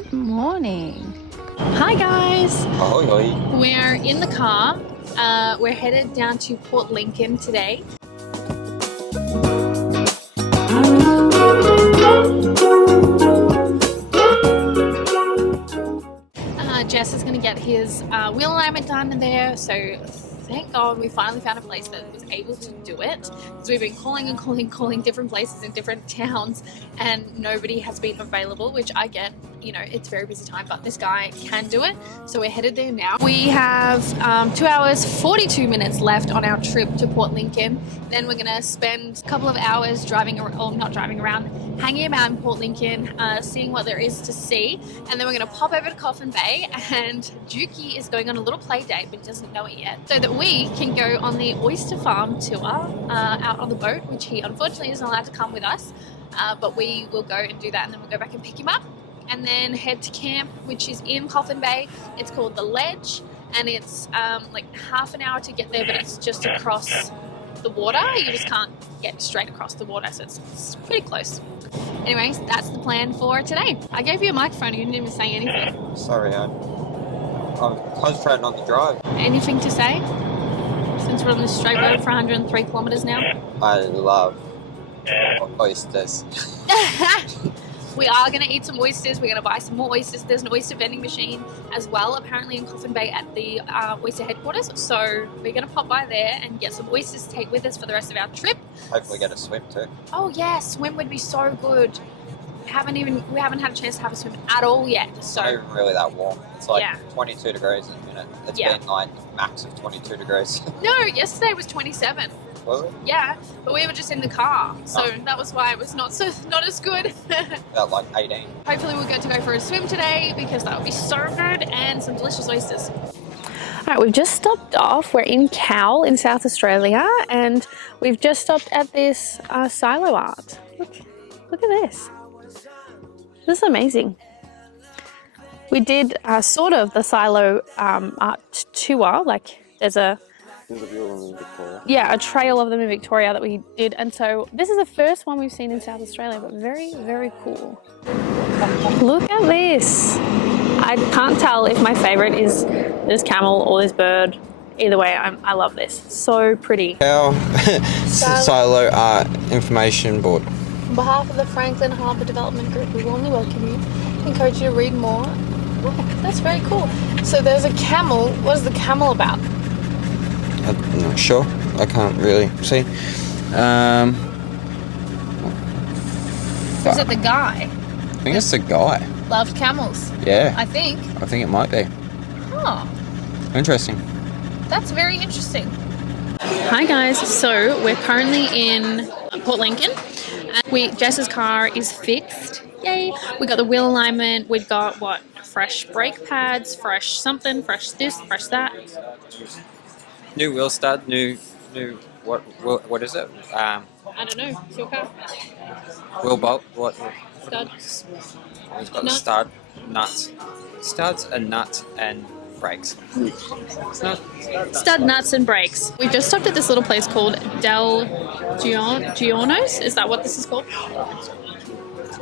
Good morning. Hi guys. Ahoy. We're in the car. We're headed down to Port Lincoln today. Jess is going to get his wheel alignment done there, so thank God we finally found a place that was able to do it, because we've been calling different places in different towns and nobody has been available, which I get, you know, it's very busy time, but this guy can do it, so we're headed there now. We have 2 hours 42 minutes left on our trip to Port Lincoln. Then we're gonna spend a couple of hours driving around, or not driving around, hanging about in Port Lincoln, seeing what there is to see, and then we're gonna pop over to Coffin Bay, and Juki is going on a little play date, but he doesn't know it yet, so that we can go on the Oyster Farm tour out on the boat, which he unfortunately isn't allowed to come with us, but we will go and do that, and then we'll go back and pick him up and then head to camp, which is in Coffin Bay. It's called The Ledge, and it's like half an hour to get there, but it's just across the water. You just can't get straight across the water, so it's pretty close. Anyways, that's the plan for today. I gave you a microphone and you didn't even say anything. Sorry, I'm concentrating on the drive. Anything to say? Since we're on this straight road for 103 kilometers now. I love oysters. We are going to eat some oysters. We're going to buy some more oysters. There's an oyster vending machine as well, apparently in Coffin Bay at the oyster headquarters. So we're going to pop by there and get some oysters to take with us for the rest of our trip. Hopefully get a swim too. Oh yeah, swim would be so good. We haven't had a chance to have a swim at all yet. So It's not even really that warm. It's like 22 degrees in a minute. It's been like max of 22 degrees. No, yesterday was 27. Was it? Yeah, but we were just in the car, so that was why it was not as good. About like 18. Hopefully we'll get to go for a swim today, because that would be so good, and some delicious oysters. All right, we've just stopped off. We're in Cowell in South Australia, and we've just stopped at this silo art. Look at this. This is amazing. We did sort of the silo art tour, like there's a trail of them in Victoria that we did, and so this is the first one we've seen in South Australia, but very, very cool. Look at this. I can't tell if my favorite is this camel or this bird. Either way, I love this. So pretty. Our silo art information board. On behalf of the Franklin Harbour Development Group, we warmly welcome you. We encourage you to read more. Look, that's very cool. So there's a camel. What is the camel about? I'm not sure. I can't really see. Is it the guy? I think it's the guy. Loved camels. Yeah. I think it might be. Huh. Interesting. That's very interesting. Hi guys. So we're currently in Port Lincoln. Jess's car is fixed. Yay. We got the wheel alignment. We've got what? Fresh brake pads, fresh something, fresh this, fresh that. New wheel stud, new what is it? I don't know. It's your car. Wheel bolt, what? Stud. We've got the stud, nuts. Studs and nuts and brakes. Stud, nuts and brakes. We just stopped at this little place called Del Giorno's. Is that what this is called?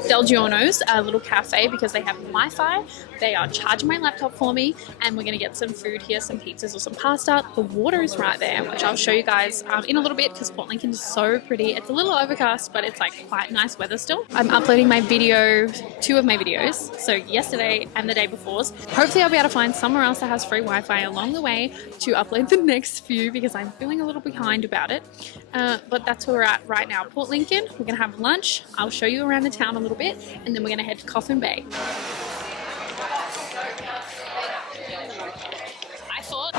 Del Giorno's, a little cafe, because they have Wi-Fi. They are charging my laptop for me, and we're going to get some food here, some pizzas or some pasta. The water is right there, which I'll show you guys in a little bit, because Port Lincoln is so pretty. It's a little overcast, but it's like quite nice weather still. I'm uploading my video, 2 of my videos, so yesterday and the day before's. Hopefully I'll be able to find somewhere else that has free Wi-Fi along the way to upload the next few, because I'm feeling a little behind about it. But that's where we're at right now. Port Lincoln, we're going to have lunch. I'll show you around the town a little bit, and then we're going to head to Coffin Bay.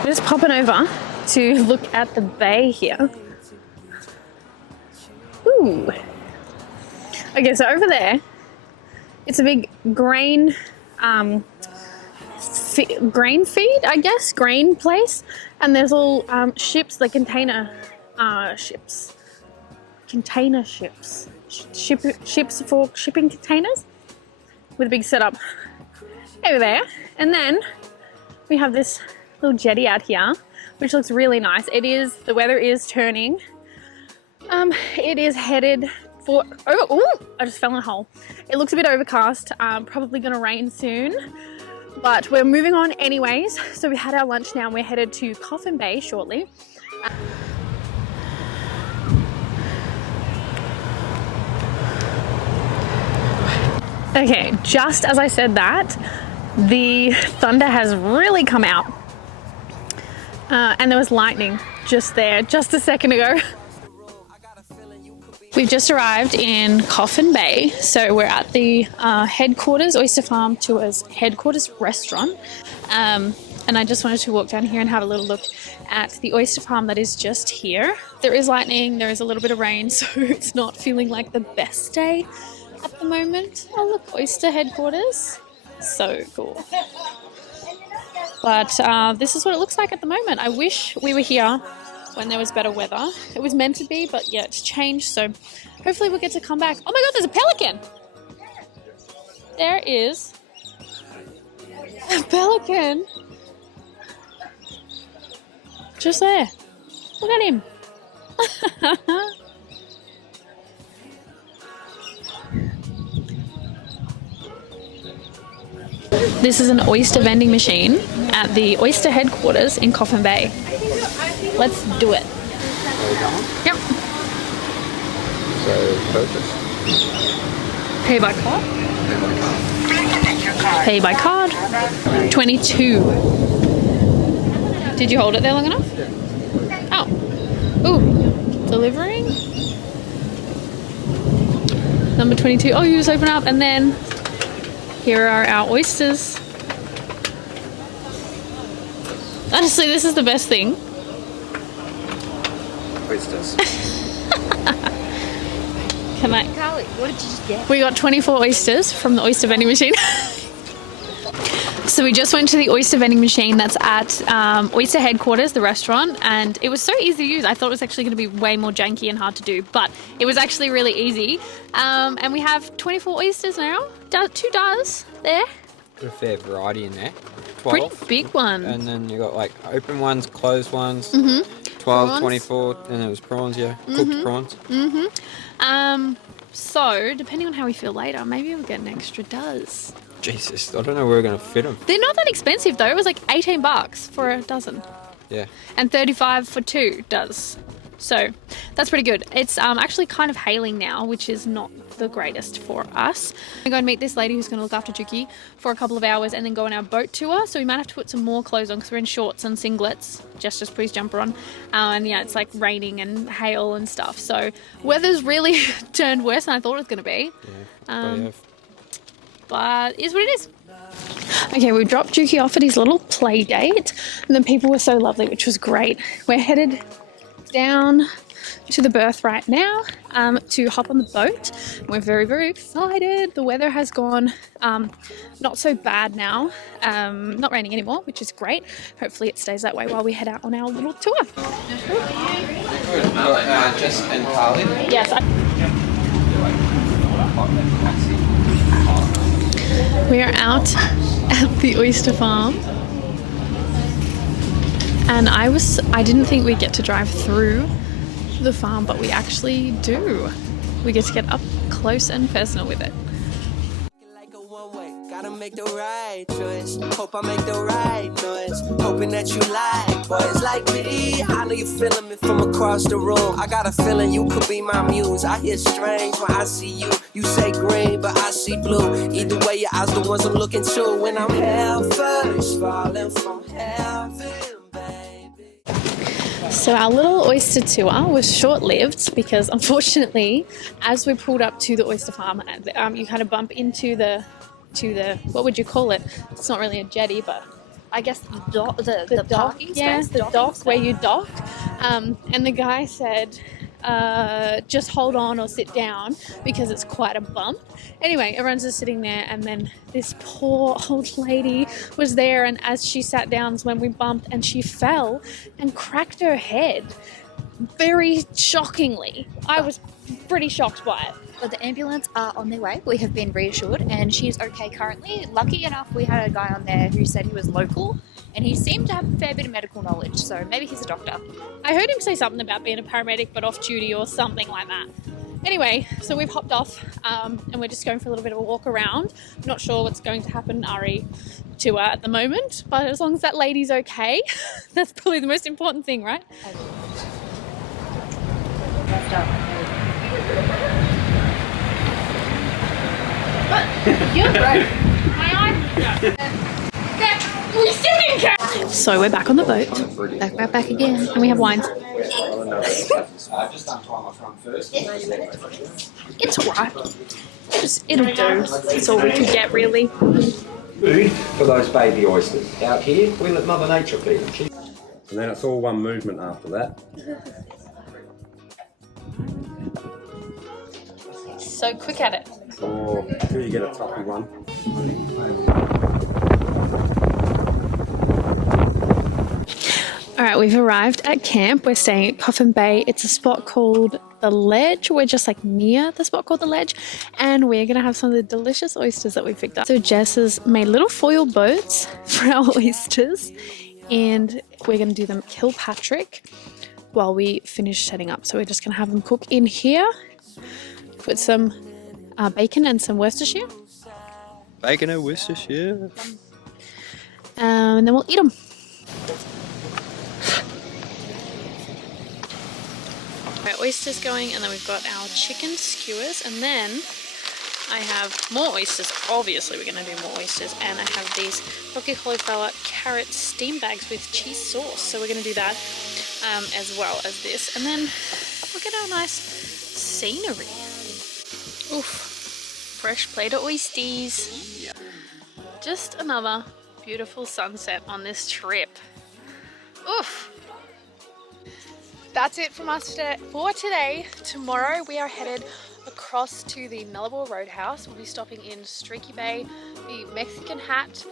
Just popping over to look at the bay here. Ooh. Okay, so over there, it's a big grain feed, I guess, grain place, and there's all ships, like container ships for shipping containers, with a big setup over there. And then we have this little jetty out here, which looks really nice. The weather is turning. It is headed Oh, I just fell in a hole. It looks a bit overcast, probably gonna rain soon, but we're moving on anyways. So we had our lunch now and we're headed to Coffin Bay shortly. Okay, just as I said that, the thunder has really come out. And there was lightning just there, just a second ago. We've just arrived in Coffin Bay, so we're at the headquarters, Oyster Farm Tours headquarters restaurant. And I just wanted to walk down here and have a little look at the oyster farm that is just here. There is lightning, there is a little bit of rain, so it's not feeling like the best day at the moment. Oh look, oyster headquarters. So cool. But this is what it looks like at the moment. I wish we were here when there was better weather. It was meant to be, but yeah, it's changed. So hopefully we'll get to come back. Oh my God, there's a pelican. There is a pelican. Just there. Look at him. This is an oyster vending machine at the oyster headquarters in Coffin Bay. Let's do it. Yep. So, purchase. Pay by card. Pay by card. 22. Did you hold it there long enough? Oh. Ooh. Delivering. Number 22. Oh, you just open up and then here are our oysters. Honestly, this is the best thing. Oysters. Can I? Carly, what did you just get? We got 24 oysters from the oyster vending machine. So we just went to the oyster vending machine that's at Oyster Headquarters, the restaurant, and it was so easy to use. I thought it was actually going to be way more janky and hard to do, but it was actually really easy. And we have 24 oysters now. 2 dollars there. Got a fair variety in there. 12. Pretty big one. And then you got like open ones, closed ones. 12, Prawns. 24, and there was prawns, yeah. Cooked prawns. So, depending on how we feel later, maybe we'll get an extra dozen. Jesus, I don't know where we're going to fit them. They're not that expensive though. It was like $18 for a dozen. Yeah. And 35 for 2 does. So that's pretty good. It's actually kind of hailing now, which is not the greatest for us. I'm going to meet this lady who's going to look after Juki for a couple of hours and then go on our boat tour. So we might have to put some more clothes on because we're in shorts and singlets. Just put his jumper on. And yeah, it's like raining and hail and stuff. So weather's really turned worse than I thought it was going to be. Yeah, but it is what it is. Okay, we dropped Juki off at his little play date and the people were so lovely, which was great. We're headed down to the berth right now to hop on the boat. We're very, very excited. The weather has gone not so bad now. Not raining anymore, which is great. Hopefully it stays that way while we head out on our little tour. Jess and Carly. Yes. We are out at the oyster farm. And I didn't think we'd get to drive through the farm, but we actually do. We get to get up close and personal with it. Gotta make the right choice. Hope I make the right noise. Hoping that you like boys like me. I know you feeling me from across the room. I got a feeling you could be my muse. I hear strange when I see you. You say green, but I see blue. Either way, your eyes the ones I'm looking to. When I'm hell first, falling from heaven. So our little oyster tour was short-lived because unfortunately, as we pulled up to the oyster farm, you kind of bump into the what would you call it? It's not really a jetty, but I guess the dock. Yeah, the dock where you dock. And the guy said, just hold on or sit down because it's quite a bump. Anyway, everyone's just sitting there, and then this poor old lady was there, and as she sat down is when we bumped and she fell and cracked her head very shockingly. I was pretty shocked by it. But the ambulance are on their way. We have been reassured and she is okay currently. Lucky enough, we had a guy on there who said he was local and he seemed to have a fair bit of medical knowledge, so maybe he's a doctor. I heard him say something about being a paramedic but off duty or something like that. Anyway, so we've hopped off and we're just going for a little bit of a walk around. I'm not sure what's going to happen, Ari, to her at the moment, but as long as that lady's okay, that's probably the most important thing, right? You're right. We still didn't catch. So we're back on the boat. Back again. And we have wines. It's alright. It'll do. It's all we can get, really. Food for those baby oysters. Out here, we let Mother Nature feed them. And then it's all one movement after that. So quick at it. Or until you get a toughy one. Alright, we've arrived at camp. We're staying at Coffin Bay. It's a spot called The Ledge. We're just like near the spot called The Ledge. And we're going to have some of the delicious oysters that we picked up. So Jess has made little foil boats for our oysters. And we're going to do them Kilpatrick while we finish setting up. So we're just going to have them cook in here. Put some bacon and some Worcestershire. Bacon and Worcestershire. And then we'll eat them. Our oysters going, and then we've got our chicken skewers, and then I have more oysters. Obviously we're going to do more oysters, and I have these broccoli cauliflower carrot steam bags with cheese sauce, so we're going to do that as well as this, and then look at our nice scenery. Oof, fresh plate of oysters. Yeah. Just another beautiful sunset on this trip. Oof. That's it from us for today. Tomorrow we are headed across to the Nullarbor Roadhouse. We'll be stopping in Streaky Bay, the Mexican Hat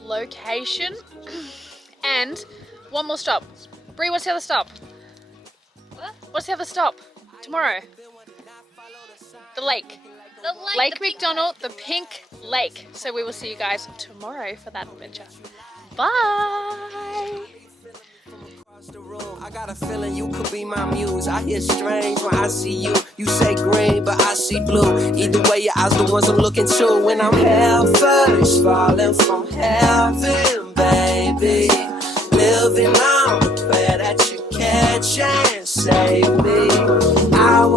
location, and one more stop. Bree, what's the other stop? What? What's the other stop tomorrow? The lake. Lake McDonald, the Pink Lake. So we will see you guys tomorrow for that adventure. Bye! I got a feeling you could be my muse. I hear strange when I see you. You say green, but I see blue. Either way, your eyes the ones I'm looking to. When I'm hell first, falling from heaven, baby. Living on the prayer that you catch and save me.